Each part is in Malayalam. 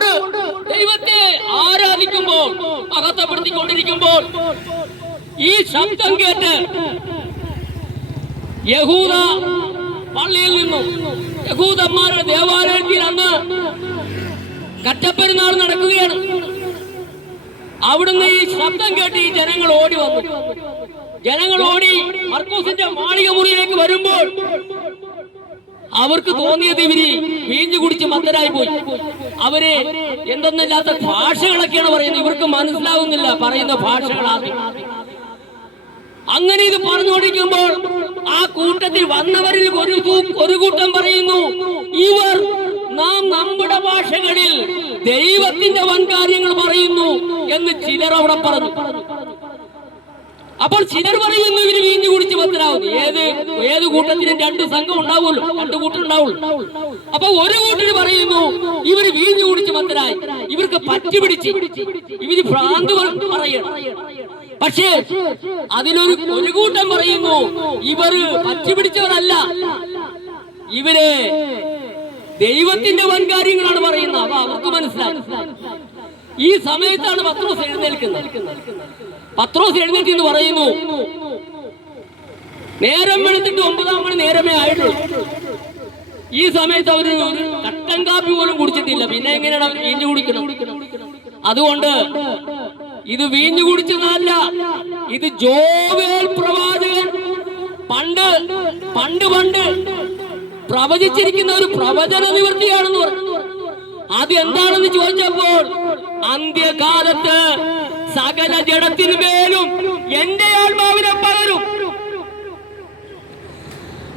പറഞ്ഞുകൊണ്ട് ദൈവത്തെ ആരാധിക്കുമ്പോൾ, മഹത്വപ്പെടുത്തിക്കൊണ്ടിരിക്കുമ്പോൾ ഈ ശബ്ദം കേട്ട് യഹൂദ പള്ളിയിൽ നിന്നും, യഹൂദന്മാരുടെ ദേവാലയത്തിൽ അന്ന് കറ്റപ്പെരുന്നാൾ നടക്കുകയാണ്. അവിടുന്ന് ഈ ശബ്ദം കേട്ട് ഈ ജനങ്ങൾ ഓടി വന്നു. ജനങ്ങൾ ഓടി മർക്കോസിന്റെ മാളിക മുറിയിലേക്ക് വരുമ്പോൾ അവർക്ക് തോന്നിയത് ഇവര് വീഞ്ഞു കുടിച്ച് മന്ദരായി പോയി. അവര് എന്തെന്നില്ലാത്ത ഭാഷകളൊക്കെയാണ് പറയുന്നത്. ഇവർക്ക് മനസ്സിലാവുന്നില്ല പറയുന്ന ഭാഷകളാദ്യം. അങ്ങനെ ഇത് പറഞ്ഞുകൊണ്ടിരിക്കുമ്പോൾ ആ കൂട്ടത്തിൽ വന്നവരിൽ ഒരു കൂട്ടം പറയുന്നു, ഇവർ നാം നമ്മുടെ ഭാഷകളിൽ ദൈവത്തിന്റെ വൻകാര്യങ്ങൾ പറയുന്നു എന്ന് ചിലർ അവിടെ പറഞ്ഞു. അപ്പോൾ ചിലർ പറയുന്നു ഇവര് വീഞ്ഞു കുടിച്ച് മന്ദരാവുന്നു. ഏത് കൂട്ടത്തിനും രണ്ട് സംഘം ഉണ്ടാവുമല്ലോ, രണ്ട് കൂട്ടം ഉണ്ടാവുള്ളൂ. അപ്പൊ ഒരു കൂട്ടര് പറയുന്നു ഇവര് വീഞ്ഞു കുടിച്ച് മന്ദരായി, ഇവർക്ക് പറ്റി പിടിച്ച്, ഇവര് ഭ്രാന്ത് പറയണം. പക്ഷേ അതിലൊരു കൂട്ടം പറയുന്നു ഇവര് പറ്റി പിടിച്ചവരല്ല, ഇവര് ദൈവത്തിന്റെ വൻകാര്യങ്ങളാണ് പറയുന്നത്. അപ്പൊ അവർക്ക് മനസ്സിലായി. ഈ സമയത്താണ് പത്രോസ് എഴുന്നേൽക്കുന്നത്. പത്രോസ് എഴുന്നേറ്റ് എന്ന് പറയുന്നു, നേരം വെളുത്തിട്ട് 9 മണി നേരമേ ആയിട്ടുള്ളൂ. ഈ സമയത്ത് അവര് കട്ടൻ കാപ്പി പോലും കുടിച്ചിട്ടില്ല. പിന്നെ എങ്ങനെയാണ് അവർ വീഞ്ഞു കുടിക്കണം? അതുകൊണ്ട് ഇത് വീഞ്ഞു കുടിച്ചതല്ല, ഇത് ജോവേൽ പ്രവാചകൻ പണ്ട് പ്രവചിച്ചിരിക്കുന്ന ഒരു പ്രവചന നിവൃത്തിയാണെന്ന് പറഞ്ഞു. അത് എന്താണെന്ന് ചോദിച്ചപ്പോൾ, അന്ത്യകാലത്ത് സകല ജഡത്തിനു മേലും എന്റെ ആത്മാവിനെ പകരും.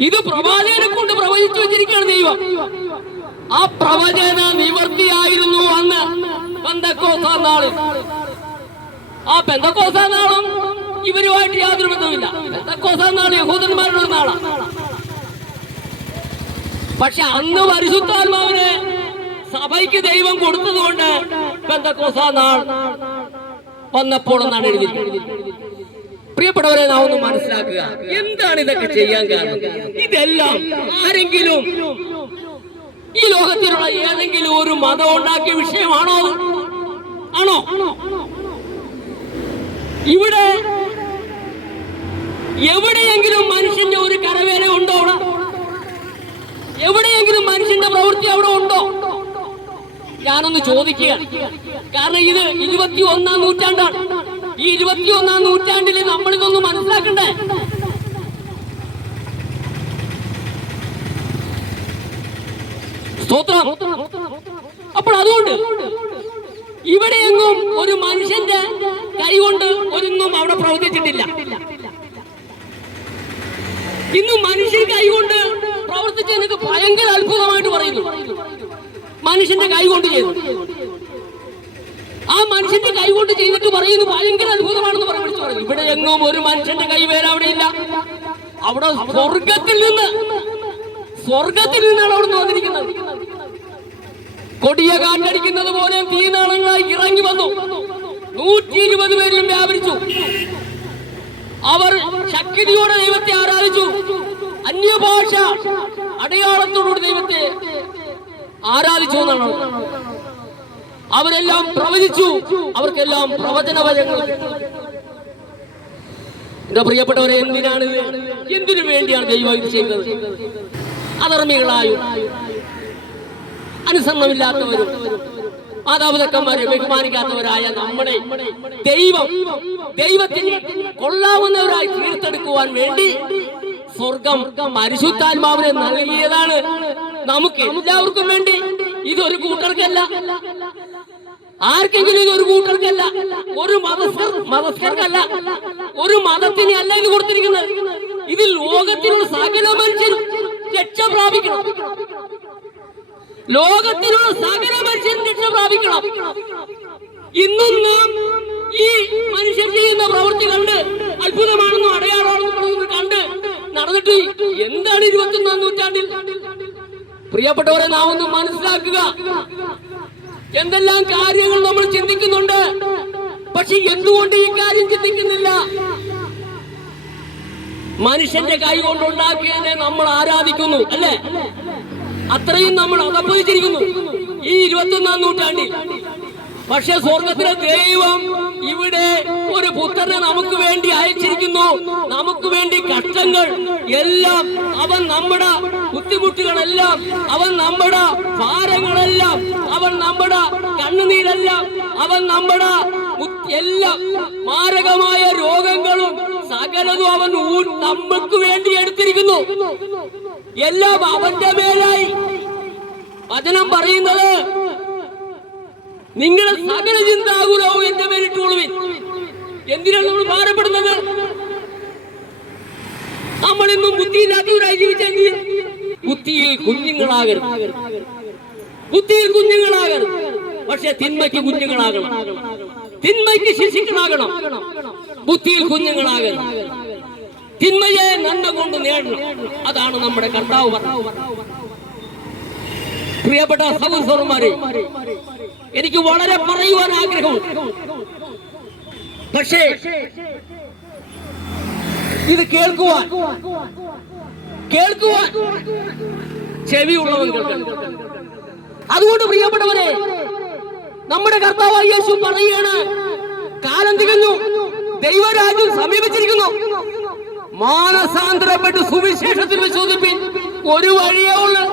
ഇത് പ്രവാചകനെ കൊണ്ട് പ്രവചിച്ചു വെച്ചിരിക്കുകയാണ് ദൈവം. ആ പ്രവചന നിവൃത്തിയായിരുന്നു അന്ന് പെന്തക്കോസ്താ നാള്. ആ പെന്തക്കോസ്താ നാളും ഇവരുമായിട്ട് യാതൊരു ബന്ധവുമില്ല. പെന്തക്കോസ്താ നാള് യഹൂദന്മാരുടെ ഒരു നാളാണ്. പക്ഷെ അന്ന് പരിശുദ്ധാത്മാവിനെ സഭയ്ക്ക് ദൈവം കൊടുത്തതുകൊണ്ട് പെന്തക്കോസ്താ നാൾ വന്നപ്പോൾ എന്നാണ് എഴുതിയിരിക്കുന്നത്. പ്രിയപ്പെട്ടവരെ, നാം ഒന്ന് മനസ്സിലാക്കുക, എന്താണ് ഇതൊക്കെ ചെയ്യാൻ കാരണം? ഇതെല്ലാം ആരെങ്കിലും ഈ ലോകത്തിലുള്ള ഏതെങ്കിലും ഒരു മതം ഉണ്ടാക്കിയ വിഷയമാണോ? ആണോ? ഇവിടെ എവിടെയെങ്കിലും മനുഷ്യന്റെ ഒരു കരവേല ഉണ്ടോ? അവിടെ എവിടെയെങ്കിലും മനുഷ്യന്റെ പ്രവൃത്തി അവിടെ ഉണ്ടോ? ഞാനൊന്ന് ചോദിക്കുക. കാരണം ഇത് 21-ാം നൂറ്റാണ്ടാണ്. ഈ 21-ാം നൂറ്റാണ്ടിൽ നമ്മളിതൊന്ന് മനസ്സിലാക്കണ്ടേ? സ്തോത്രം. അപ്പോൾ അതുകൊണ്ട് ഇവിടെയെങ്ങും ഒരു മനുഷ്യന്റെ കൈകൊണ്ട് ഒന്നും അവിടെ പ്രവർത്തിച്ചിട്ടില്ല. ഇന്ന് മനുഷ്യൻ കൈകൊണ്ട് പ്രവർത്തിച്ചതിനൊക്കെ ഭയങ്കര അത്ഭുതമായിട്ട് പറയുന്നു. മനുഷ്യന്റെ കൈകൊണ്ട് ചെയ്തു, ആ മനുഷ്യന്റെ കൈകൊണ്ട് ചെയ്തിട്ട് പറയുന്നു ഭയങ്കര അത്ഭുതമാണെന്ന് പറഞ്ഞു. ഇവിടെ എങ്ങും ഒരു മനുഷ്യന്റെ കൈവേല അവിടെ ഇല്ല. അവിടെ സ്വർഗത്തിൽ നിന്നാണ് അവിടെ നിന്ന് വന്നിരിക്കുന്നത്. കൊടിയ കാറ്റടിക്കുന്നത് പോലെ തീനാളങ്ങളായി ഇറങ്ങി വന്നു. 120 പേരും വ്യാപരിച്ചു. അവർ ശക്തിയോടെ ദൈവത്തെ ആരാധിച്ചു. അന്യഭാഷ അടയാളത്തോടുകൂടി ദൈവത്തെ ആരാധിച്ചു എന്നാണ്. അവരെല്ലാം പ്രവചിച്ചു. അവർക്കെല്ലാം പ്രവചനവചനങ്ങൾ. എന്റെ പ്രിയപ്പെട്ടവരെ, എന്തിനു വേണ്ടിയാണ് ദൈവം ഇത് ചെയ്തത്? അധർമ്മികളായും അനുസരണമില്ലാത്തവരും മാതാപിതാക്കന്മാരെ ബഹുമാനിക്കാത്തവരായ നമ്മളെ ദൈവത്തിന് കൊള്ളാവുന്നവരായി തീർത്തെടുക്കുവാൻ വേണ്ടി സ്വർഗം പരിശുദ്ധാത്മാവിനെ നൽകിയതാണ് നമുക്ക് എല്ലാവർക്കും വേണ്ടി. ഇതൊരു കൂട്ടർക്കല്ല, ആർക്കെങ്കിലും ഇതൊരു കൂട്ടർക്കല്ല, ഒരു മതസ്ഥർക്കല്ല, ഒരു മതത്തിനെ അല്ല ഇത് കൊടുത്തിരിക്കുന്നത്. ഇതിൽ ലോകത്തിലുള്ള സകല മനുഷ്യരും രക്ഷ പ്രാപിക്കണം. ലോകത്തിലുള്ള സകല മനുഷ്യരും രക്ഷ പ്രാപിക്കണം. ഇന്നും നാം ഈ മനുഷ്യർ ചെയ്യുന്ന പ്രവൃത്തി കണ്ട് അത്ഭുതമാണെന്നോ അടയാളമാണെന്നോ കണ്ട് നടന്നിട്ട് എന്താണ് 21-ാം നൂറ്റാണ്ടിൽ? പ്രിയപ്പെട്ടവരെ, നാം ഒന്ന് മനസ്സിലാക്കുക. എന്തെല്ലാം കാര്യങ്ങൾ നമ്മൾ ചിന്തിക്കുന്നുണ്ട്, പക്ഷെ എന്തുകൊണ്ട് ഈ കാര്യം ചിന്തിക്കുന്നില്ല? മനുഷ്യന്റെ കൈ കൊണ്ടുണ്ടാക്കിയതിനെ നമ്മൾ ആരാധിക്കുന്നു, അല്ലേ? അത്രയും നമ്മൾ അതപ്പതിച്ചിരിക്കുന്നു. ഈ 21-ാം നൂറ്റാണ്ടിൽ. പക്ഷെ സ്വർഗത്തിലെ ദൈവം ഇവിടെ ഒരു പുത്രനെ നമുക്ക് വേണ്ടി അയച്ചിരിക്കുന്നു. നമുക്ക് വേണ്ടി കഷ്ടങ്ങൾ എല്ലാം, അവൻ നമ്മുടെ ബുദ്ധിമുട്ടുകളെല്ലാം, അവൻ നമ്മുടെ ഭാരങ്ങളെല്ലാം, അവൻ നമ്മുടെ കണ്ണുനീരെല്ലാം, അവൻ നമ്മുടെ എല്ലാം മാരകമായ രോഗങ്ങളും സകലതും അവൻ നമുക്ക് വേണ്ടി എടുത്തിരിക്കുന്നു. എല്ലാം അവന്റെ മേലായി. വചനം പറയുന്നത്, നിങ്ങളുടെ സകല ചിന്താകുലവും എന്റെ മേലിട്ടുകൊള്ളുവിൻ. എന്തിനാണ് നമ്മൾ ഭാരപ്പെടുന്നത്? നമ്മൾ ഇന്നും ബുദ്ധിയില്ലാത്തവരായി ജീവിച്ചെങ്കിൽ ബുദ്ധിയിൽ കുഞ്ഞുങ്ങളാകരുത്, ബുദ്ധിയിൽ കുഞ്ഞുങ്ങളാകരുത്. പക്ഷെ തിന്മയ്ക്ക് കുഞ്ഞുങ്ങളാകണം, തിന്മയ്ക്ക് ശിശുക്കളാകണം, ബുദ്ധിയിൽ കുഞ്ഞുങ്ങളാകരുത്. തിന്മയെ നന്മ കൊണ്ട് നേടണം. അതാണ് നമ്മുടെ കർത്താവ് പറഞ്ഞത്. പ്രിയപ്പെട്ട സഹോദരന്മാരെ, എനിക്ക് വളരെ പറയുവാൻ ആഗ്രഹമുണ്ട്. പക്ഷേ ഇത് കേൾക്കുവാൻ ചെവിയുള്ളവൻ കേൾക്കണം. അതുകൊണ്ട് പ്രിയപ്പെട്ടവരെ, നമ്മുടെ കർത്താവായ യേശു പറയുകയാണ്, കാലം തികഞ്ഞു, ദൈവരാജ്യം സമീപിച്ചിരിക്കുന്നു, മാനസാന്തരപ്പെട്ട് സുവിശേഷത്തിൽ വിശ്വസിപ്പിൻ. ഒരു വഴിയേ ഉള്ളൂ,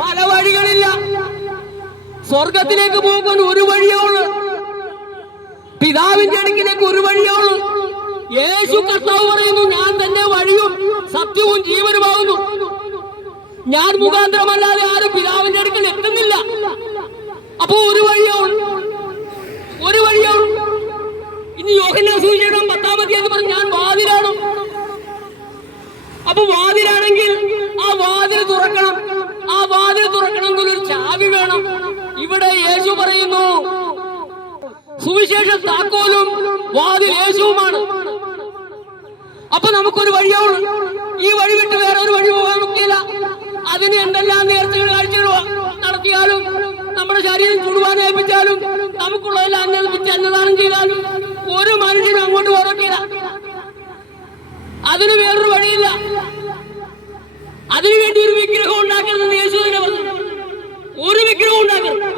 പല വഴികളില്ല. സ്വർഗത്തിലേക്ക് പോകാൻ ഒരു വഴിയേ ഉള്ളൂ, പിതാവിന്റെ അടുക്കിലേക്ക് ഒരു വഴിയേ ഉള്ളൂ. യേശു കർത്താവ് പറയുന്നു, ഞാൻ തന്നെ വഴിയും സത്യവും ജീവനുമാകുന്നു. ഞാൻ മുഖാന്തരമല്ലാതെ ആരും പിതാവിന്റെ അടുക്കൽ എത്തുന്നില്ല. അപ്പോ ഒരു വഴിയേ ഉള്ളൂ, ഒരു വഴിയേ ഉള്ളൂ. ഇനി യോഹന്നാൻ സുവിശേഷം 10-ാം അധ്യായം പറഞ്ഞു, ഞാൻ വാതിലാണ്. അപ്പൊ വാതിലാണെങ്കിൽ ആ വാതിൽ തുറക്കണം. ആ വാതിൽ തുറക്കണമെങ്കിൽ ഒരു ചാവി വേണം. ഇവിടെ യേശു പറയുന്നു, സുവിശേഷം താക്കോലും വാതിൽ യേശുവുമാണ്. അപ്പൊ നമുക്കൊരു വഴിയുള്ളൂ. ഈ വഴി വിട്ട് വേറെ ഒരു വഴി പോകാൻ നോക്കിയില്ല. അതിന് എന്തെല്ലാം നേർച്ചകൾ കാഴ്ചകൾ നടത്തിയാലും, നമ്മുടെ ശരീരം ചുടുവാൻ ഏൽപ്പിച്ചാലും, നമുക്കുള്ളതെല്ലാം അന്നദാനം ചെയ്താലും ഒരു മനുഷ്യനും അങ്ങോട്ട് പോകില്ല. അതിന് വേറൊരു വഴിയില്ല. അതിനുവേണ്ടി ഒരു വിഗ്രഹം ഉണ്ടാക്കരുതെന്ന് യേശു തന്നെ പറഞ്ഞു. ഒരു വിഗ്രഹം ഉണ്ടാക്കരുത്.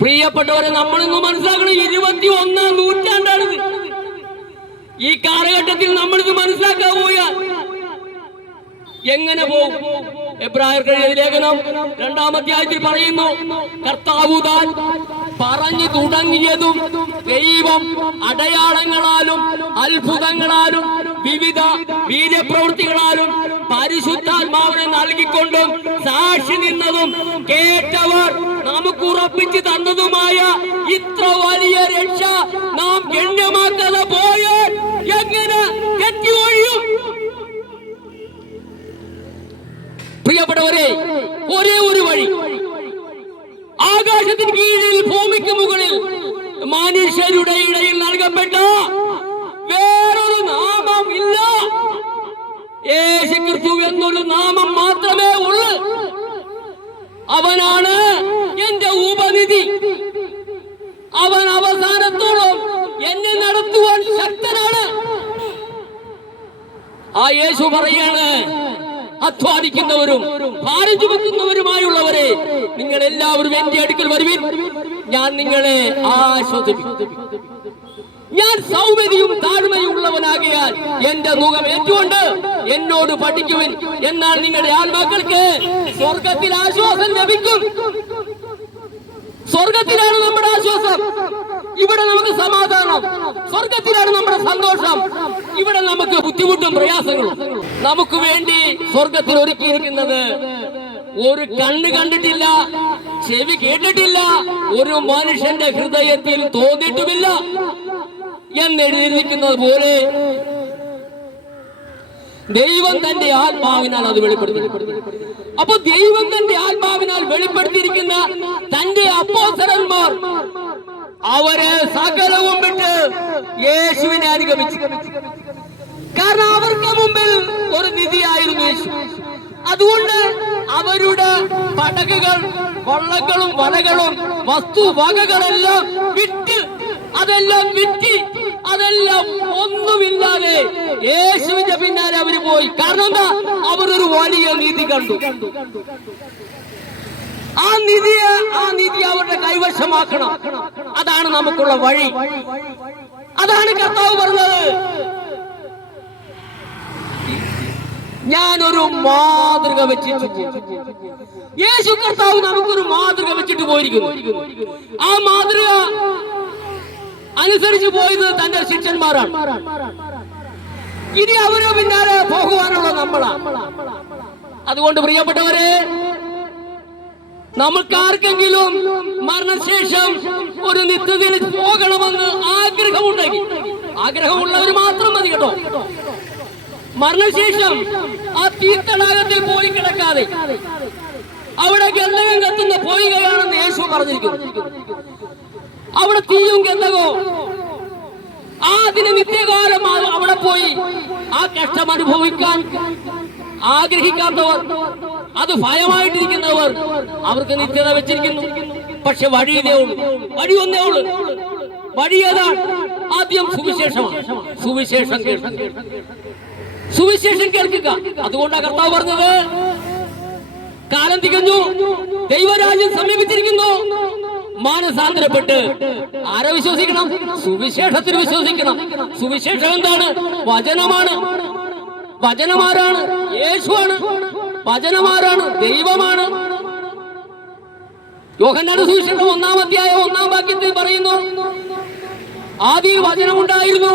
പ്രിയപ്പെട്ടവരെ, നമ്മളിന്ന് മനസ്സിലാക്കണം, 21-ാം നൂറ്റാണ്ടാണിത്. ഈ കാലഘട്ടത്തിൽ നമ്മളിത് മനസ്സിലാക്കാൻ പോയാൽ എങ്ങനെ പോകും? എബ്രായർക്ക് എഴുതിയ ലേഖനം 2-ാം അധ്യായത്തിൽ പറയുന്നു, കർത്താവ് താൻ പറഞ്ഞു തുടങ്ങിയതും ദൈവം അടയാളങ്ങളാലും അത്ഭുതങ്ങളാലും വിവിധ വീര്യപ്രവൃത്തികളാലും പരിശുദ്ധാത്മാവിനെ നൽകിക്കൊണ്ടും സാക്ഷി നിന്നതും കേട്ടവർ നമുക്ക് ഉറപ്പിച്ചു തന്നതുമായ ഇത്ര വലിയ രക്ഷ നാം ഗണ്യമാക്കാതെ പോയാൽ എങ്ങനെ തെറ്റിയൊഴിയും? പ്രിയപ്പെട്ടവരെ, ഒരേ ഒരു വഴി, ആകാശത്തിന് കീഴിൽ ഭൂമിക്ക് മുകളിൽ മനുഷ്യരുടെ ഇടയിൽ നൽകപ്പെട്ട വേറൊരു നാമം ഇല്ല. യേശുക്രിസ്തു എന്നൊരു നാമം മാത്രമേ ഉള്ളൂ. അവനാണ് എന്റെ ഉപനിധി. അവൻ അവസാനത്തോളം എന്നെ നടത്തുവാൻ ശക്തനാണ്. ആ യേശു പറയാണ്, അധ്വാനിക്കുന്നവരും ഭാരം ചുമക്കുന്നവരുമായുള്ളവരെ, നിങ്ങൾ എല്ലാവരും എന്റെ അടുക്കൽ വരുവിൻ, ഞാൻ നിങ്ങളെ ആശ്വസിപ്പിക്കും. ഞാൻ സൗമ്യതയും താഴ്മയും ഉള്ളവനാകിയാൽ എന്റെ മുഖം ഏറ്റുകൊണ്ട് എന്നോട് പഠിക്കുവിൻ, എന്നാൽ നിങ്ങളുടെ ആത്മാക്കൾക്ക് സ്വർഗത്തിൽ ആശ്വാസം ലഭിക്കും. സ്വർഗത്തിലാണ് നമ്മുടെ ആശ്വാസം. ഇവിടെ നമുക്ക് സമാധാനം. സ്വർഗത്തിലാണ് നമ്മുടെ സന്തോഷം. ഇവിടെ നമുക്ക് ബുദ്ധിമുട്ടും പ്രയാസങ്ങളും. നമുക്ക് വേണ്ടി സ്വർഗത്തിൽ ഒരുക്കിയിരിക്കുന്നത് ഒരു കണ്ണ് കണ്ടിട്ടില്ല, ചെവി കേട്ടിട്ടില്ല, ഒരു മനുഷ്യന്റെ ഹൃദയത്തിൽ തോന്നിയിട്ടുമില്ല എന്നെഴുതിയിരിക്കുന്നത് പോലെ ദൈവം തന്റെ ആത്മാവിനാൽ അത് വെളിപ്പെടുത്തി. അപ്പൊ ദൈവം തന്റെ ആത്മാവിനാൽ വെളിപ്പെടുത്തിയിരിക്കുന്ന തന്റെ അപ്പോസ്തലന്മാർ അവരെ സകലവും വിട്ട് യേശുവിനെ അനുഗമിച്ചു. കാരണം അവർക്ക് മുമ്പിൽ ഒരു നിധിയായിരുന്നു യേശു. അതുകൊണ്ട് അവരുടെ പടകുകൾ, വള്ളങ്ങളും വലകളും വസ്തുവകകളെല്ലാം വിറ്റ്, അതെല്ലാം വിറ്റ്, അതെല്ലാം ഒന്നുമില്ലാതെ യേശുവിന്റെ പിന്നാലെ അവര് പോയി. കാരണം എന്താ? അവരൊരു വലിയ നീതി കണ്ടു. നിധി അവരുടെ കൈവശമാക്കണം. അതാണ് നമുക്കുള്ള വഴി. അതാണ് കർത്താവ് പറഞ്ഞത്. ഞാനൊരു മാതൃക വെച്ചിട്ട്, യേശു കർത്താവ് നമുക്കൊരു മാതൃക വെച്ചിട്ട് പോയിരിക്കുന്നു. ആ മാതൃക അനുസരിച്ച് പോയത് തന്റെ ശിഷ്യന്മാരാണ്. ഇനി അവരെ പിന്നാലെ പോകുവാനുള്ള നമ്മളാണ്. അതുകൊണ്ട് പ്രിയപ്പെട്ടവരെ, നമുക്കാർക്കെങ്കിലും മരണശേഷം ഒരു നിത്യതയിൽ പോകണമെന്ന് ആഗ്രഹമുണ്ടെങ്കിൽ, ആഗ്രഹമുള്ളവർ മാത്രം മതി കേട്ടോ. മരണശേഷം ആ തീർത്ഥടാകത്തിൽ പോയി കിടക്കാതെ അവിടെ ഗന്ധകം കത്തുന്ന പോയികയാണെന്ന് യേശു പറഞ്ഞിരിക്കുന്നു. അവിടെ തീയും ഗന്ധകവും അതിന് നിത്യകാലം അവിടെ പോയി ആ കഷ്ടം അനുഭവിക്കാൻ ആഗ്രഹിക്കാത്തവർ, അത് ഭയമായിട്ടിരിക്കുന്നവർ, അവർക്ക് നിത്യത വെച്ചിരിക്കുന്നു. പക്ഷെ വഴി ഇതേ ഉള്ളൂ, വഴി ഒന്നേ ഉള്ളൂ. വഴി ഏതാണ്? ആദ്യം സുവിശേഷമാണ്. സുവിശേഷം കേൾക്കുക, സുവിശേഷം കേൾക്കുക. അതുകൊണ്ടാണ് കർത്താവ് പറഞ്ഞത്, കാലം തികഞ്ഞു, ദൈവരാജ്യം സമീപിച്ചിരിക്കുന്നു, മാനസാന്തരപ്പെട്ട് ആരെ വിശ്വസിക്കണം? സുവിശേഷത്തിൽ വിശ്വസിക്കണം. സുവിശേഷം എന്താണ്? വചനമാണ്. വചനമാരാണ്? യേശുവാണ്. വചനമാരാണ്? ദൈവമാണ്. യോഹന്നാന്റെ സുവിശേഷം 1-ാം അധ്യായം 1-ാം വാക്യത്തിൽ പറയുന്നു, ആദിയിൽ വചനമുണ്ടായിരുന്നു,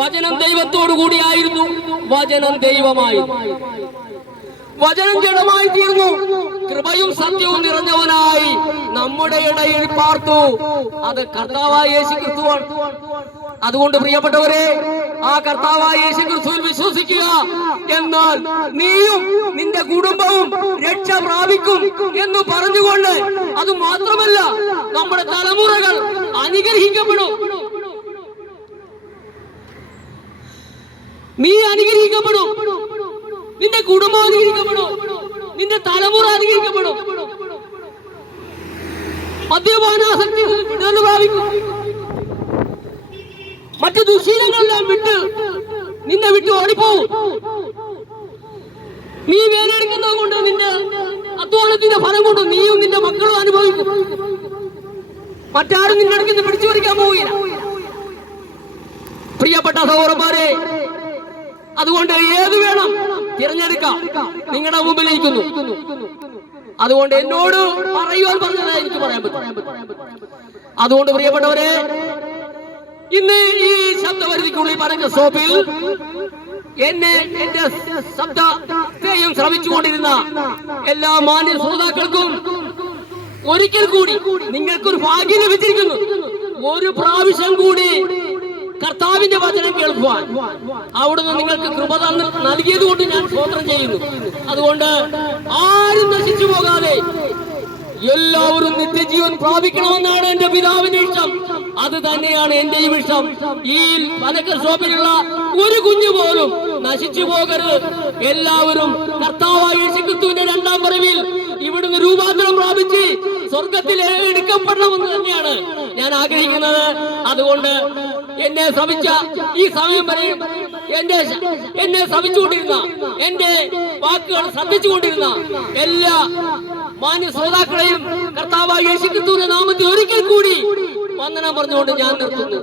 വചനം ദൈവത്തോടു കൂടിയായിരുന്നു, വചനം ദൈവമായിരുന്നു, വചനം ജഡമായി തീർന്നു, കൃപയും സത്യവും നിറഞ്ഞവനായി നമ്മുടെ ഇടയിൽ പാർത്തു. അത് കർത്താവായ യേശു ക്രിസ്തുവാണ്. അതുകൊണ്ട് പ്രിയപ്പെട്ടവരെ, ആ കർത്താവായ യേശു ക്രിസ്തുവിൽ വിശ്വസിക്കുക. എന്നാൽ നീയും നിന്റെ കുടുംബവും രക്ഷ പ്രാപിക്കും എന്ന് പറഞ്ഞുകൊണ്ട്, അത് മാത്രമല്ല നമ്മുടെ തലമുറകൾ അനുഗ്രഹിക്കപ്പെടും. നീ അനുഗ്രഹിക്കപ്പെടും, നിന്റെ കുടുംബം അനുഗ്രഹിക്കപ്പെടും, നിന്റെ തലമുറ അനുഗ്രഹിക്കപ്പെടും. മദ്യപാനാസക്തി വിടുതൽ പ്രാപിക്കും. മറ്റു ദുശീലങ്ങളെല്ലാം നിന്നെ വിട്ട് ഓടിപ്പോവും. നീ വേലെടുക്കുന്നത് കൊണ്ട്, നിന്റെ അധ്വാനത്തിന്റെ ഫലം കൊണ്ട് നീയും നിന്റെ മക്കളും അനുഭവിക്കും. മറ്റാരും നിന്റെ അടുത്ത് പിടിച്ചു പറിക്കാൻ പോവുകയില്ല. പ്രിയപ്പെട്ട സഹോദരന്മാരെ, അതുകൊണ്ട് ഏത് വേണം തിരഞ്ഞെടുക്കാം, നിങ്ങളുടെ മുമ്പിലിരിക്കുന്നു. അതുകൊണ്ട് എന്നോട് പറയുവാൻ പറഞ്ഞത് എനിക്ക് പറയാൻ പറ്റും. അതുകൊണ്ട് പ്രിയപ്പെട്ടവരെ, ഇന്ന് ഈ ശബ്ദപരിധിക്കുള്ളിൽ പറഞ്ഞ സ്റ്റോപ്പിൽ എന്റെ ശബ്ദത്തെയും ശ്രമിച്ചുകൊണ്ടിരുന്ന എല്ലാ മാന്യ ശ്രോതാക്കൾക്കും ഒരിക്കൽ കൂടി നിങ്ങൾക്കൊരു ഭാഗ്യം ലഭിച്ചിരിക്കുന്നു. ഒരു പ്രാവശ്യം കൂടി കർത്താവിന്റെ വചനം കേൾക്കുവാൻ അവിടുന്ന് നിങ്ങൾക്ക് കൃപ നൽകിയത് കൊണ്ട് ഞാൻ സ്തോത്രം ചെയ്യുന്നു. അതുകൊണ്ട് ആരും നശിച്ചു പോകാതെ എല്ലാവരും നിത്യജീവൻ പ്രാപിക്കണമെന്നാണ് എന്റെ പിതാവിന്റെ ഇഷ്ടം. അത് തന്നെയാണ് എന്റെയും ഇഷ്ടം. ഈ പലക്കൽ ഷോപ്പിലുള്ള ഒരു കുഞ്ഞു പോലും നശിച്ചു പോകരുത്. എല്ലാവരും കർത്താവായ യേശു ക്രിസ്തുവിന്റെ 2-ാം വരവിൽ ഇവിടുന്ന് രൂപാന്തരം പ്രാപിച്ച് സ്വർഗത്തിൽ എടുക്കപ്പെടണമെന്ന് തന്നെയാണ് ഞാൻ ആഗ്രഹിക്കുന്നത്. അതുകൊണ്ട് എന്നെ ശ്രമിച്ച ഈ സമയം വരെ എന്നെ ശ്രമിച്ചുകൊണ്ടിരുന്ന, എന്റെ വാക്കുകൾ ശ്രദ്ധിച്ചുകൊണ്ടിരുന്ന എല്ലാ മാന്യ ശ്രോതാക്കളെയും കർത്താവായ യേശു ക്രിസ്തുവിന്റെ നാമത്തിൽ ഒരിക്കൽ കൂടി വന്ദനം പറഞ്ഞുകൊണ്ട് ഞാൻ നിർത്തുന്നു.